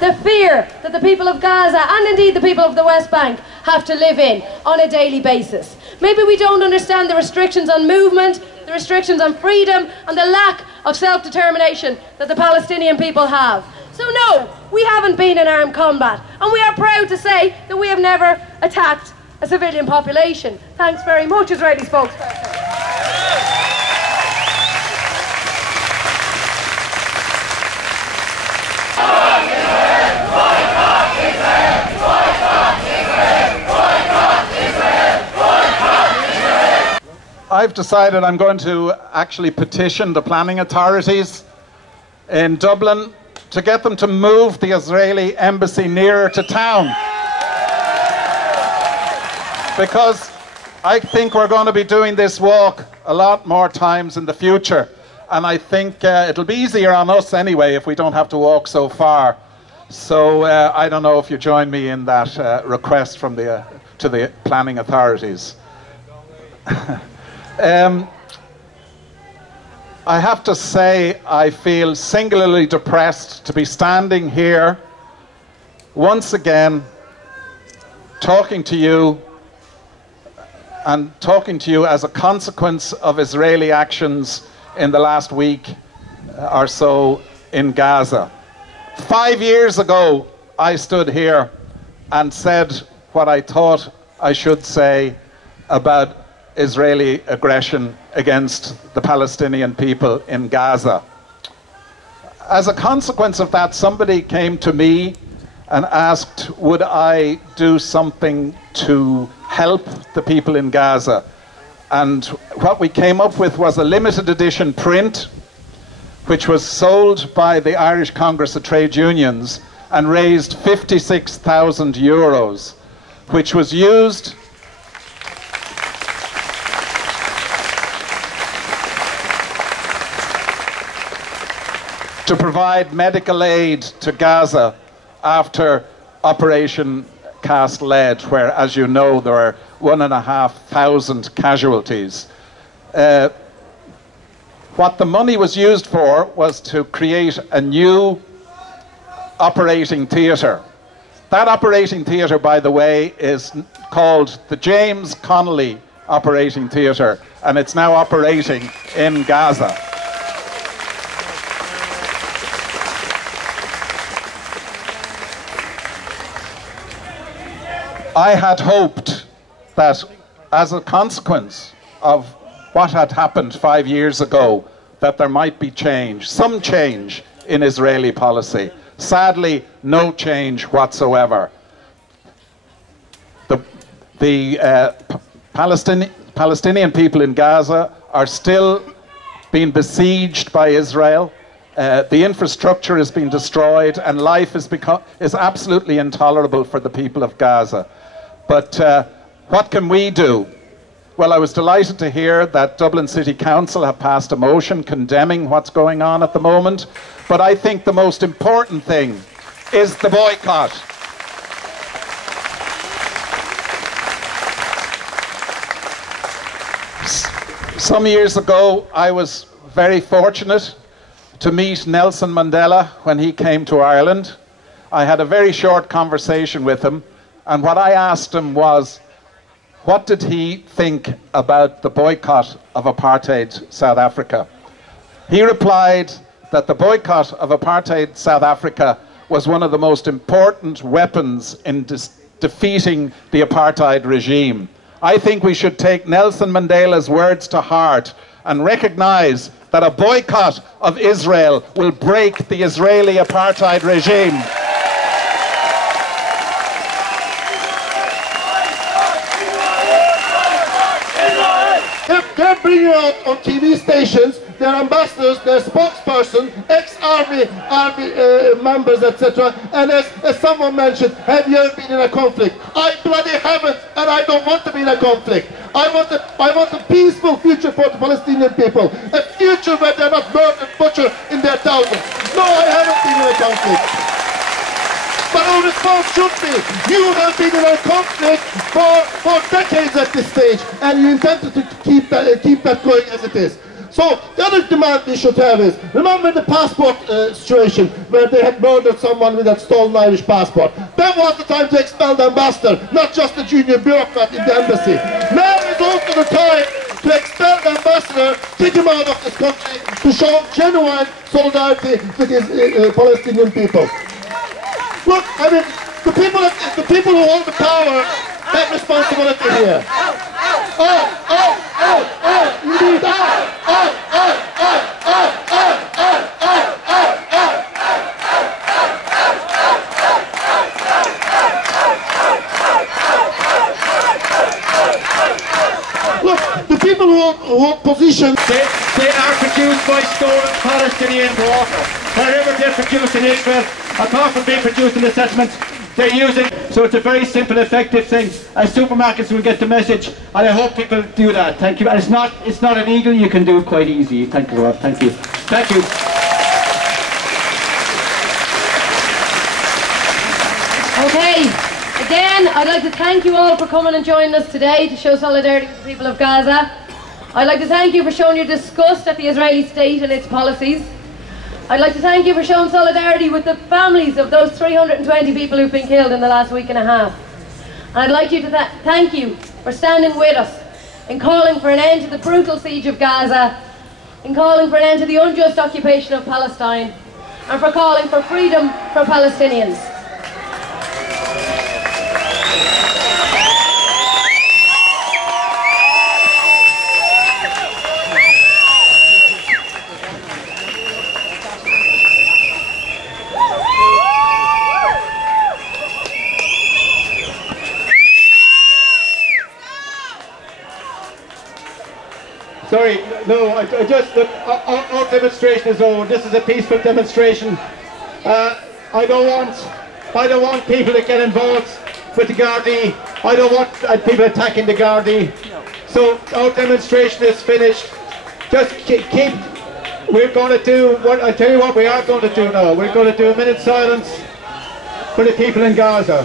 The fear that the people of Gaza, and indeed the people of the West Bank, have to live in on a daily basis. Maybe we don't understand the restrictions on movement, the restrictions on freedom, and the lack of self-determination that the Palestinian people have. So no, we haven't been in armed combat, and we are proud to say that we have never attacked a civilian population. Thanks very much, Israeli spokesperson. I've decided I'm going to actually petition the planning authorities in Dublin to get them to move the Israeli embassy nearer to town. Because I think we're going to be doing this walk a lot more times in the future. And I think it'll be easier on us anyway if we don't have to walk so far. So I don't know if you join me in that request from to the planning authorities. I have to say I feel singularly depressed to be standing here once again talking to you, and talking to you as a consequence of Israeli actions in the last week or so in Gaza. 5 years ago I stood here and said what I thought I should say about Israeli aggression against the Palestinian people in Gaza. As a consequence of that, somebody came to me and asked, would I do something to help the people in Gaza? And what we came up with was a limited edition print, which was sold by the Irish Congress of Trade Unions and raised 56,000 euros, which was used to provide medical aid to Gaza after Operation cast lead, where, as you know, there are 1,500 casualties. What the money was used for was to create a new operating theatre. That operating theatre, by the way, is called the James Connolly Operating Theatre, and it's now operating in Gaza. I had hoped that as a consequence of what had happened 5 years ago, that there might be change, some change in Israeli policy. Sadly, no change whatsoever. The Palestinian people in Gaza are still being besieged by Israel. The infrastructure has been destroyed, and life is absolutely intolerable for the people of Gaza. But what can we do? Well, I was delighted to hear that Dublin City Council have passed a motion condemning what's going on at the moment. But I think the most important thing is the boycott. Some years ago, I was very fortunate to meet Nelson Mandela when he came to Ireland. I had a very short conversation with him, and what I asked him was, what did he think about the boycott of apartheid South Africa? He replied that the boycott of apartheid South Africa was one of the most important weapons in defeating the apartheid regime. I think we should take Nelson Mandela's words to heart and recognize that a boycott of Israel will break the Israeli apartheid regime. They're bringing out on TV stations their ambassadors, their spokesperson, ex-army members, etc. And as someone mentioned, have you ever been in a conflict? I bloody haven't, and I don't want to be in a conflict. I want a peaceful future for the Palestinian people, a future where they're not murdered and butchered in their thousands. No, I haven't been in a conflict. But our response should be, you have been in a conflict for decades at this stage, and you intend to keep that going as it is. So the other demand we should have is, remember the passport situation where they had murdered someone with that stolen Irish passport. That was the time to expel the ambassador, not just the junior bureaucrat in the embassy. Now is also the time to expel the ambassador, kick him out of this country, to show genuine solidarity with his Palestinian people. Look, I mean, the people who hold the power have responsibility here. You need Look, the people who hold positions... They are produced by stolen Palestinian water. Wherever they're produced in Israel, apart from being produced in the settlements, they're using. So it's a very simple, effective thing. As supermarkets will get the message, and I hope people do that. Thank you. And it's not illegal. You can do it quite easy. Thank you, Rob. Thank you. Thank you. Okay, again, I'd like to thank you all for coming and joining us today to show solidarity with the people of Gaza. I'd like to thank you for showing your disgust at the Israeli state and its policies. I'd like to thank you for showing solidarity with the families of those 320 people who've been killed in the last week and a half. And I'd like you to thank you for standing with us in calling for an end to the brutal siege of Gaza, in calling for an end to the unjust occupation of Palestine, and for calling for freedom for Palestinians. Sorry, no, I just, our demonstration is over. This is a peaceful demonstration. I don't want people to get involved with the Gardaí. I don't want people attacking the Gardaí. So our demonstration is finished. Just keep, we're going to do, I tell you what we are going to do now. We're going to do a minute's silence for the people in Gaza.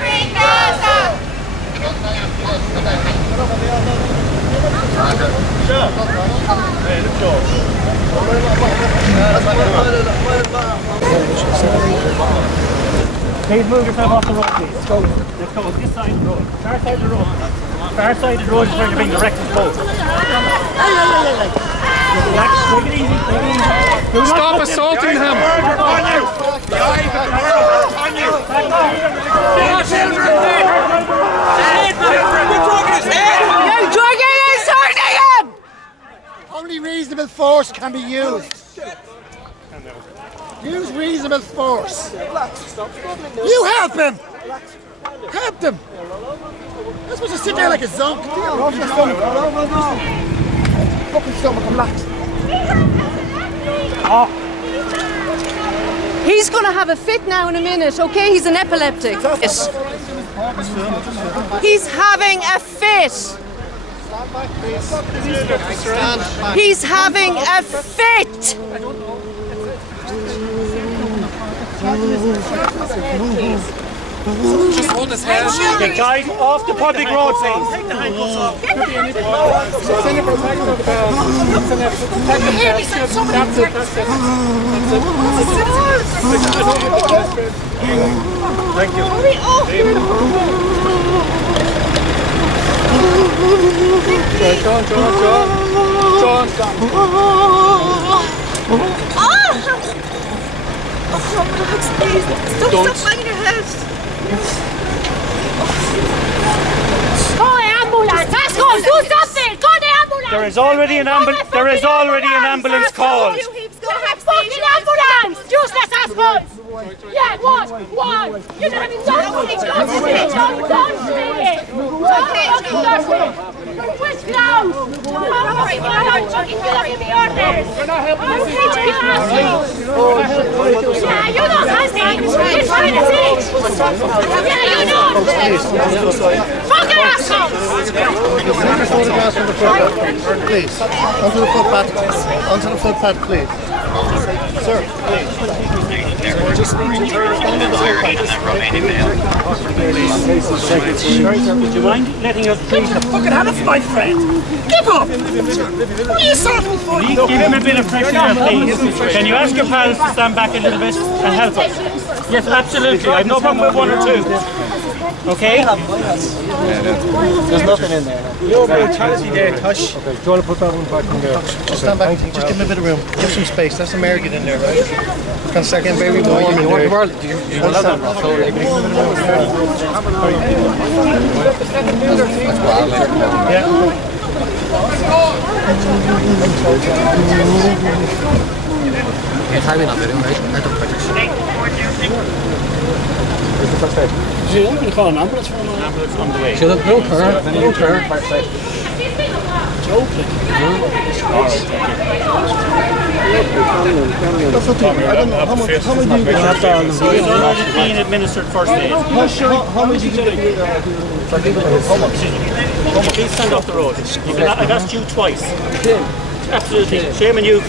Free Gaza! Please move yourself off the road, please. Let's go. Let's go. This side of the road. Far side of the road. Far side of the road is where you're being directed to go. Relax. Take it easy. Take it easy. Stop assaulting him! On you! The eyes of the world on you! Children! You're dragging his head! You're dragging his hurting him! Only reasonable force can be used. Use reasonable force. You help him! Help them! You're supposed to sit there like a zonk. Fucking stomach, relax. He's going to have a fit now in a minute, okay? He's an epileptic. He's having a fit. He's having a fit. Just hold his hand. Get guys off the public road, please. Take the handcuffs off. Get the handcuffs off! Thank you. Hurry off! Relax, please. Stop banging your head. Call the ambulance. Let's go. Do something. Call the ambulance. There is already an ambulance. There is already an ambulance called. Fucking ambulance. Useless assholes. Yeah, what? You're not even done with it. You're done with it. Which now? Yeah, you don't have things. You're trying to teach. Yeah, you don't. Fucking assholes. Please. Onto the footpath. Onto the footpath, please. Sir, please. Just Would you mind letting us please? fucking hand off my friend. Give up. What are you sorting for? Give him a bit of fresh air, please. Can you ask your pals to stand back a little bit and help us? Yes, absolutely. I have no problem with one or two. Okay? There's nothing in there. No brutality there, Tush. Okay, do you want to put that one back in there? Just stand back. Just give him a bit of room. Give some space. That's American in there, right? Can second baby boy in there. You understand? Yeah. Timing on video, right? I don't practice. Where's the first aid? I'm going to call an ambulance for an ambulance on the way. Don't care. Don't care. Joking. That's not too bad. I don't know. How much do you have to He's already been administered first aid. How much do you get? Please stand off the road. I've asked you twice. Absolutely. Shame on you.